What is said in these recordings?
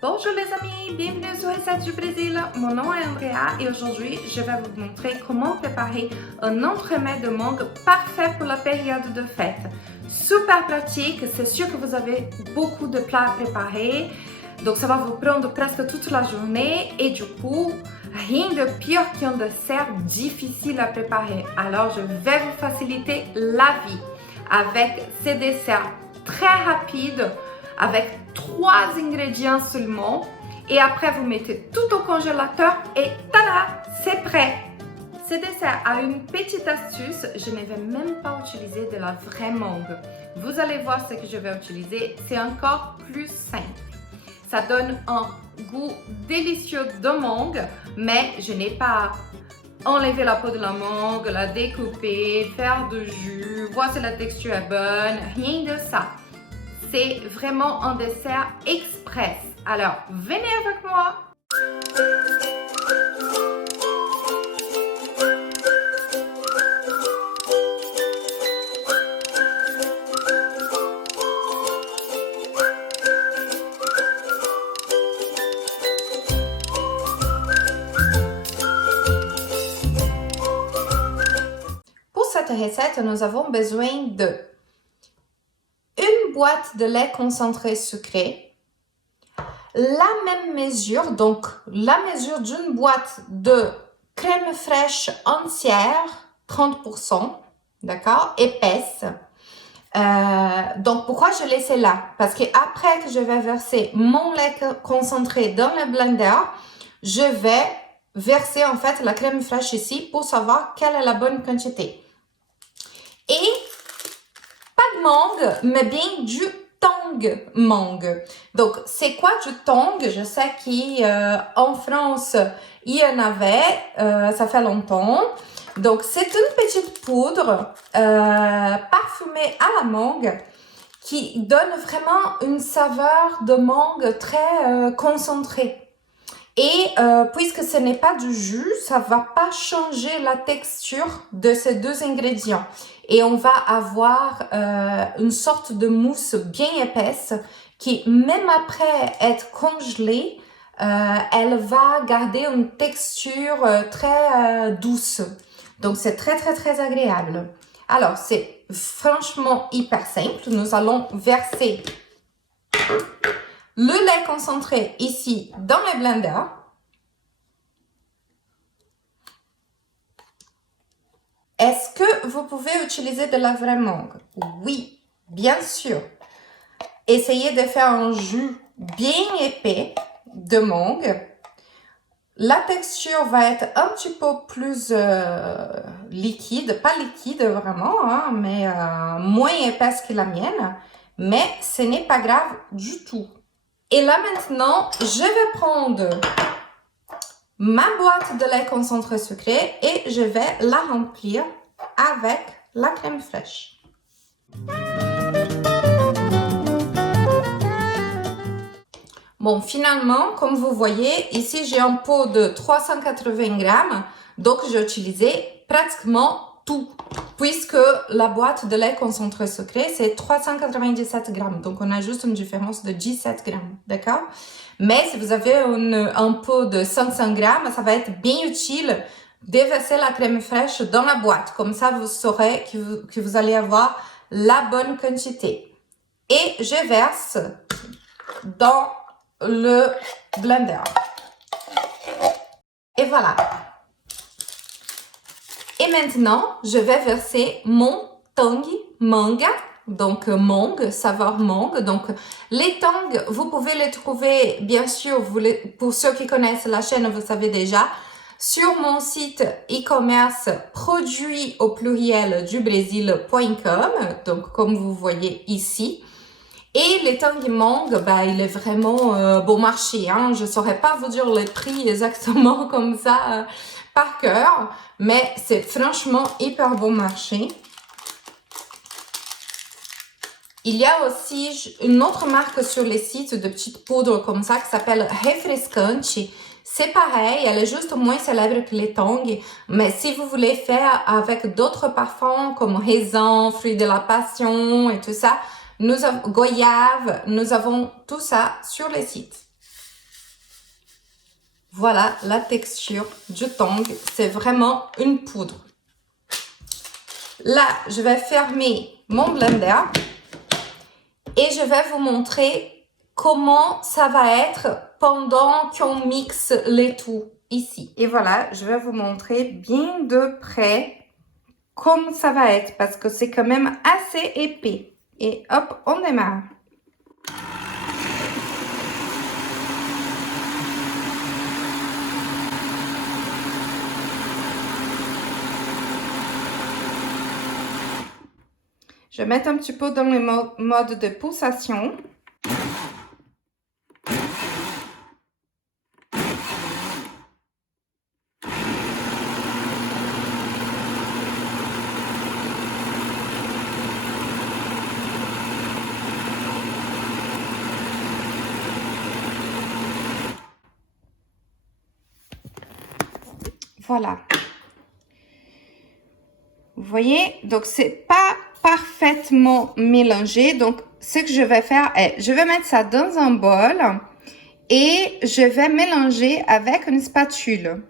Bonjour les amis, bienvenue sur Recettes du Brésil. Mon nom est Andrea et aujourd'hui je vais vous montrer comment préparer un entremets de mangue parfait pour la période de fête. Super pratique, c'est sûr que vous avez beaucoup de plats à préparer, donc ça va vous prendre presque toute la journée et du coup, rien de pire qu'un dessert difficile à préparer. Alors je vais vous faciliter la vie avec ces desserts très rapides, avec 3 ingrédients seulement. Et après, vous mettez tout au congélateur et tada, c'est prêt. Ce dessert a une petite astuce, je ne vais même pas utiliser de la vraie mangue. Vous allez voir ce que je vais utiliser, c'est encore plus simple. Ça donne un goût délicieux de mangue, mais je n'ai pas enlevé la peau de la mangue, la découper, faire de jus, voir si la texture est bonne, rien de ça. C'est vraiment un dessert express. Alors, venez avec moi! Pour cette recette, nous avons besoin de une boîte de lait concentré sucré, la même mesure, donc la mesure d'une boîte de crème fraîche entière, 30%, d'accord, épaisse. Donc pourquoi je laisse là? Parce que après que je vais verser mon lait concentré dans le blender, je vais verser en fait la crème fraîche ici pour savoir quelle est la bonne quantité. Et pas de mangue, mais bien du tang mangue. Donc, c'est quoi du tang? Je sais qu'en France, il y en avait, ça fait longtemps. Donc, c'est une petite poudre parfumée à la mangue qui donne vraiment une saveur de mangue très concentrée. Et puisque ce n'est pas du jus, ça va pas changer la texture de ces deux ingrédients. Et on va avoir une sorte de mousse bien épaisse qui, même après être congelée, elle va garder une texture très douce. Donc, c'est très agréable. Alors, c'est franchement hyper simple. Nous allons verser le lait concentré ici dans le blender. Est-ce que vous pouvez utiliser de la vraie mangue? Oui, bien sûr. Essayez de faire un jus bien épais de mangue. La texture va être un petit peu plus liquide, pas liquide vraiment, hein, mais moins épaisse que la mienne. Mais ce n'est pas grave du tout. Et là maintenant, je vais prendre ma boîte de lait concentré sucré et je vais la remplir avec la crème fraîche. Bon, finalement, comme vous voyez, ici j'ai un pot de 380 grammes, donc j'ai utilisé pratiquement tout, puisque la boîte de lait concentré sucré, c'est 397 grammes, donc on a juste une différence de 17 grammes, d'accord? Mais si vous avez un pot de 500 grammes, ça va être bien utile de verser la crème fraîche dans la boîte, comme ça vous saurez que vous allez avoir la bonne quantité. Et je verse dans le blender. Et voilà. Et maintenant, je vais verser mon tang manga, donc mangue, saveur mangue. Donc, les tangs, vous pouvez les trouver, bien sûr, pour ceux qui connaissent la chaîne, vous savez déjà, sur mon site e-commerce produits au pluriel du Brésil.com, donc comme vous voyez ici. Et les tangy mangue, bah, il est vraiment bon marché. Hein? Je ne saurais pas vous dire les prix exactement comme ça par cœur, mais c'est franchement hyper bon marché. Il y a aussi une autre marque sur les sites de petites poudres comme ça qui s'appelle Refrescante. C'est pareil, elle est juste moins célèbre que les tangs, mais si vous voulez faire avec d'autres parfums comme raisin, fruit de la passion et tout ça, goyave, nous avons tout ça sur les sites. Voilà la texture du tong. C'est vraiment une poudre. Là, je vais fermer mon blender et je vais vous montrer comment ça va être pendant qu'on mixe les tout ici. Et voilà, je vais vous montrer bien de près comme ça va être parce que c'est quand même assez épais. Et hop, on démarre. Je vais mettre un petit peu dans le mode de pulsation. Voilà. Vous voyez, donc c'est pas parfaitement mélangé. Donc, ce que je vais faire est, je vais mettre ça dans un bol et je vais mélanger avec une spatule.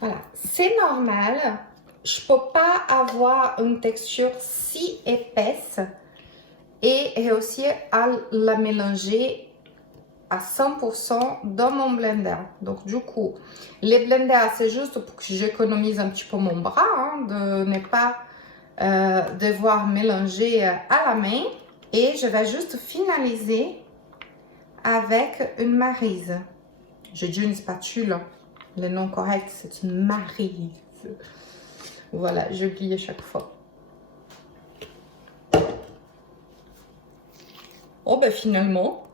Voilà, c'est normal. Je peux pas avoir une texture si épaisse et réussir à la mélanger à 100% dans mon blender. Donc du coup, les blenders, c'est juste pour que j'économise un petit peu mon bras, hein, de ne pas devoir mélanger à la main. Et je vais juste finaliser avec une maryse. J'ai dit une spatule, le nom correct, c'est une maryse. Voilà, j'oublie à chaque fois. Oh ben finalement,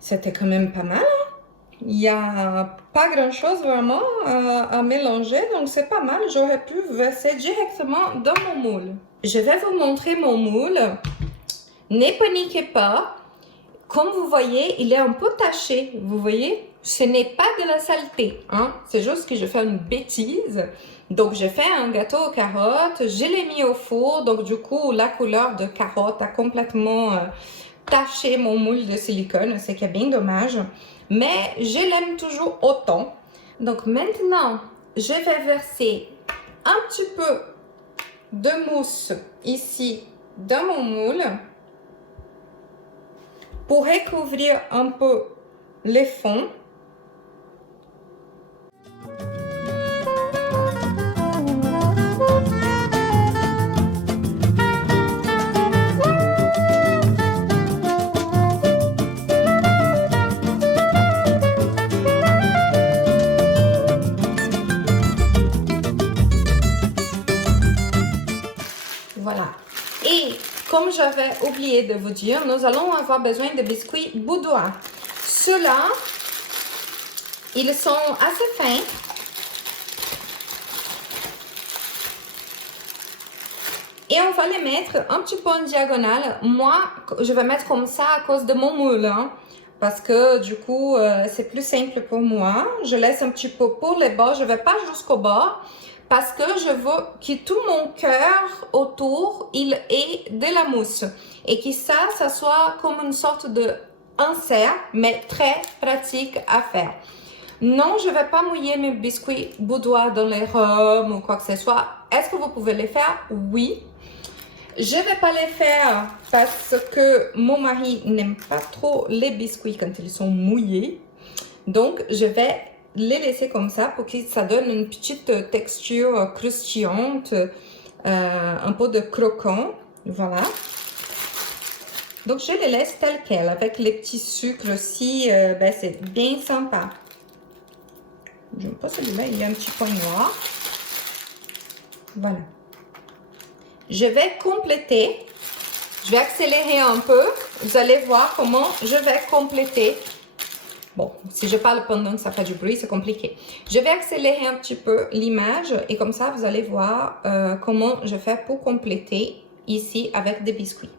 c'était quand même pas mal. Il n'y a pas grand chose vraiment à mélanger, donc c'est pas mal. J'aurais pu verser directement dans mon moule. Je vais vous montrer mon moule. Ne paniquez pas. Comme vous voyez, il est un peu taché. Vous voyez, ce n'est pas de la saleté, hein? C'est juste que je fais une bêtise. Donc, j'ai fait un gâteau aux carottes. Je l'ai mis au four. Donc, du coup, la couleur de carotte a complètement taché mon moule de silicone. C'est qui est bien dommage. Mais je l'aime toujours autant. Donc, maintenant, je vais verser un petit peu de mousse ici dans mon moule pour recouvrir un peu les fonds. Voilà. Et comme j'avais oublié de vous dire, nous allons avoir besoin de biscuits boudoir. Ceux-là, ils sont assez fins. Et on va les mettre un petit peu en diagonale. Moi, je vais mettre comme ça à cause de mon moule. Hein, parce que du coup, c'est plus simple pour moi. Je laisse un petit peu pour les bords. Je ne vais pas jusqu'au bord. Parce que je veux que tout mon cœur autour, il ait de la mousse. Et que ça soit comme une sorte de insert, mais très pratique à faire. Non, je ne vais pas mouiller mes biscuits boudoir dans les rhums ou quoi que ce soit. Est-ce que vous pouvez les faire? Oui. Je ne vais pas les faire parce que mon mari n'aime pas trop les biscuits quand ils sont mouillés. Donc, je vais les laisser comme ça pour que ça donne une petite texture croustillante, un peu de croquant. Voilà. Donc, je les laisse telles quelles avec les petits sucres aussi. C'est bien sympa. J'aime pas celui-là, il y a un petit point noir. Voilà. Je vais compléter. Je vais accélérer un peu. Vous allez voir comment je vais compléter. Bon, si je parle pendant que ça fait du bruit, c'est compliqué. Je vais accélérer un petit peu l'image et comme ça, vous allez voir comment je fais pour compléter ici avec des biscuits.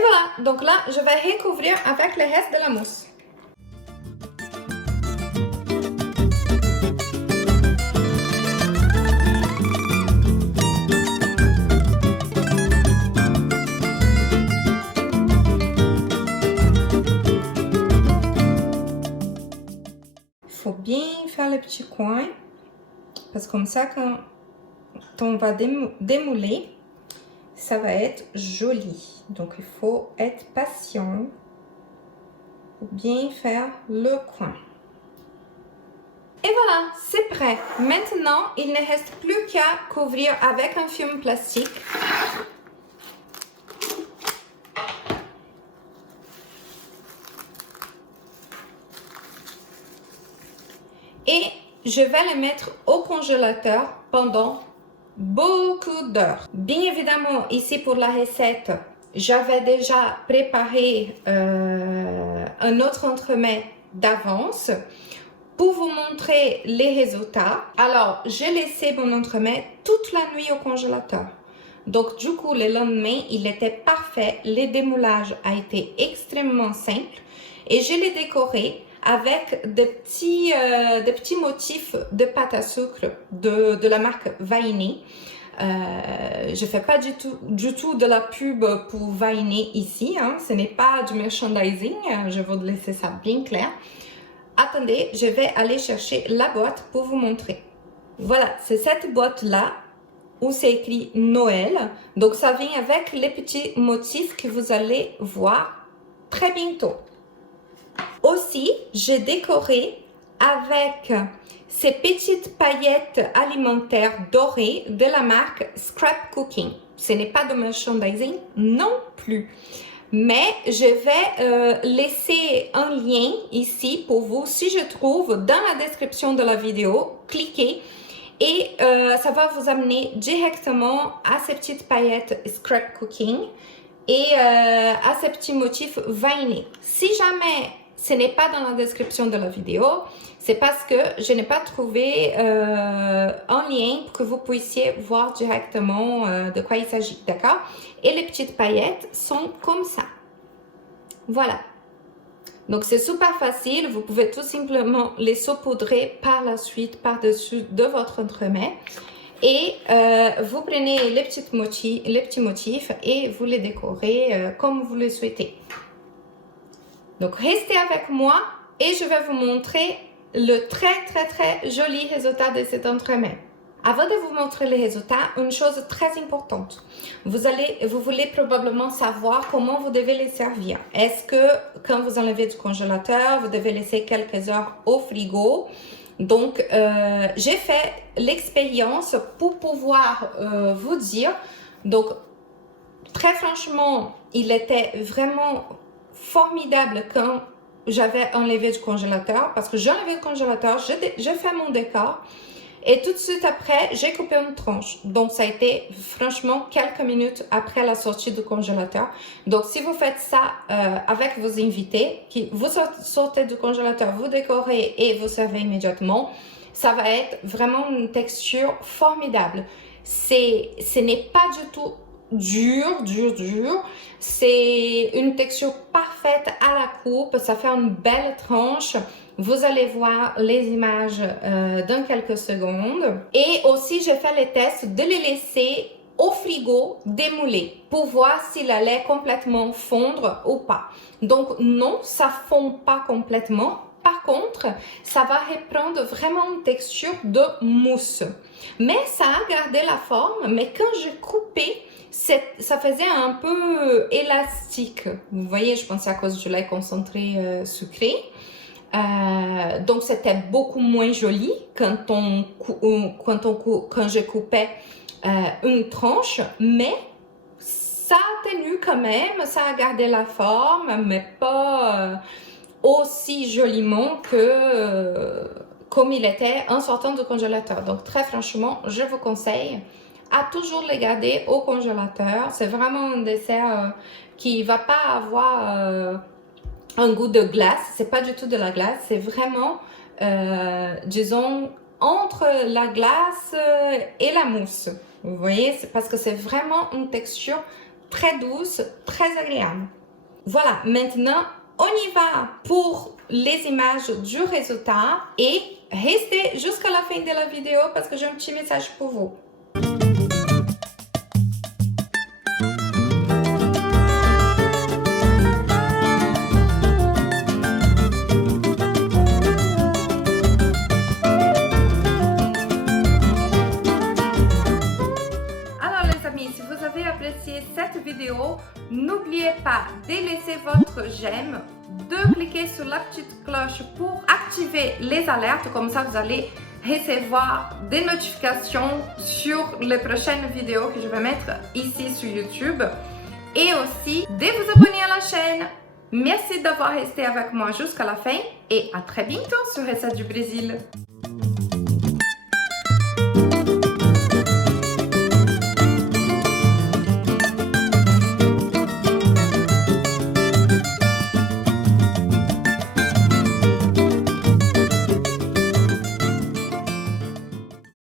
Et voilà, donc là, je vais recouvrir avec le reste de la mousse. Il faut bien faire les petits coins, parce que comme ça, quand on va démouler, ça va être joli. Donc, il faut être patient pour bien faire le coin. Et voilà, c'est prêt. Maintenant, il ne reste plus qu'à couvrir avec un film plastique. Et je vais le mettre au congélateur pendant beaucoup d'heures. Bien évidemment, ici pour la recette, j'avais déjà préparé un autre entremets d'avance pour vous montrer les résultats. Alors, j'ai laissé mon entremets toute la nuit au congélateur. Donc, du coup, le lendemain, il était parfait. Le démoulage a été extrêmement simple et je l'ai décoré avec des petits motifs de pâte à sucre de la marque Vahiné. Je fais pas du tout de la pub pour Vahiné ici, hein. Ce n'est pas du merchandising, je vais vous laisser ça bien clair. Attendez, je vais aller chercher la boîte pour vous montrer. Voilà, c'est cette boîte-là où c'est écrit Noël. Donc, ça vient avec les petits motifs que vous allez voir très bientôt. Aussi, j'ai décoré avec ces petites paillettes alimentaires dorées de la marque Scrap Cooking. Ce n'est pas de merchandising non plus. Mais je vais laisser un lien ici pour vous. Si je trouve dans la description de la vidéo, cliquez et ça va vous amener directement à ces petites paillettes Scrap Cooking et à ces petits motifs Vahiné. Si jamais ce n'est pas dans la description de la vidéo, c'est parce que je n'ai pas trouvé un lien pour que vous puissiez voir directement de quoi il s'agit, d'accord? Et les petites paillettes sont comme ça. Voilà. Donc, c'est super facile. Vous pouvez tout simplement les saupoudrer par la suite par-dessus de votre entremets. Et vous prenez les petits motifs et vous les décorez comme vous le souhaitez. Donc, restez avec moi et je vais vous montrer le très joli résultat de cet entremets. Avant de vous montrer les résultats, une chose très importante. Vous voulez probablement savoir comment vous devez les servir. Est-ce que quand vous enlevez du congélateur, vous devez laisser quelques heures au frigo? Donc, j'ai fait l'expérience pour pouvoir vous dire. Donc, très franchement, il était vraiment formidable quand j'avais enlevé du congélateur. Parce que j'ai enlevé du congélateur, j'ai fait mon décor. Et tout de suite après, j'ai coupé une tranche. Donc, ça a été franchement quelques minutes après la sortie du congélateur. Donc, si vous faites ça avec vos invités, vous sortez du congélateur, vous décorez et vous servez immédiatement, ça va être vraiment une texture formidable. Ce n'est pas du tout dur. C'est une texture parfaite à la coupe. Ça fait une belle tranche. Vous allez voir les images dans quelques secondes. Et aussi, j'ai fait le test de les laisser au frigo démouler pour voir s'il allait complètement fondre ou pas. Donc non, ça fond pas complètement. Par contre, ça va reprendre vraiment une texture de mousse. Mais ça a gardé la forme, mais quand j'ai coupé, ça faisait un peu élastique. Vous voyez, je pense à cause du lait concentré sucré. Donc c'était beaucoup moins joli quand je coupais une tranche, mais ça a tenu quand même, ça a gardé la forme, mais pas aussi joliment que comme il était en sortant du congélateur. Donc très franchement, je vous conseille à toujours les garder au congélateur. C'est vraiment un dessert qui va pas avoir un goût de glace. C'est pas du tout de la glace, c'est vraiment disons entre la glace et la mousse. Vous voyez, c'est parce que c'est vraiment une texture très douce, très agréable. Voilà, maintenant, on y va pour les images du résultat et restez jusqu'à la fin de la vidéo parce que j'ai un petit message pour vous. Alors les amis, si vous avez apprécié cette vidéo, n'oubliez pas de laisser votre j'aime, de cliquer sur la petite cloche pour activer les alertes, comme ça vous allez recevoir des notifications sur les prochaines vidéos que je vais mettre ici sur YouTube et aussi de vous abonner à la chaîne. Merci d'avoir resté avec moi jusqu'à la fin et à très bientôt sur Recettes du Brésil.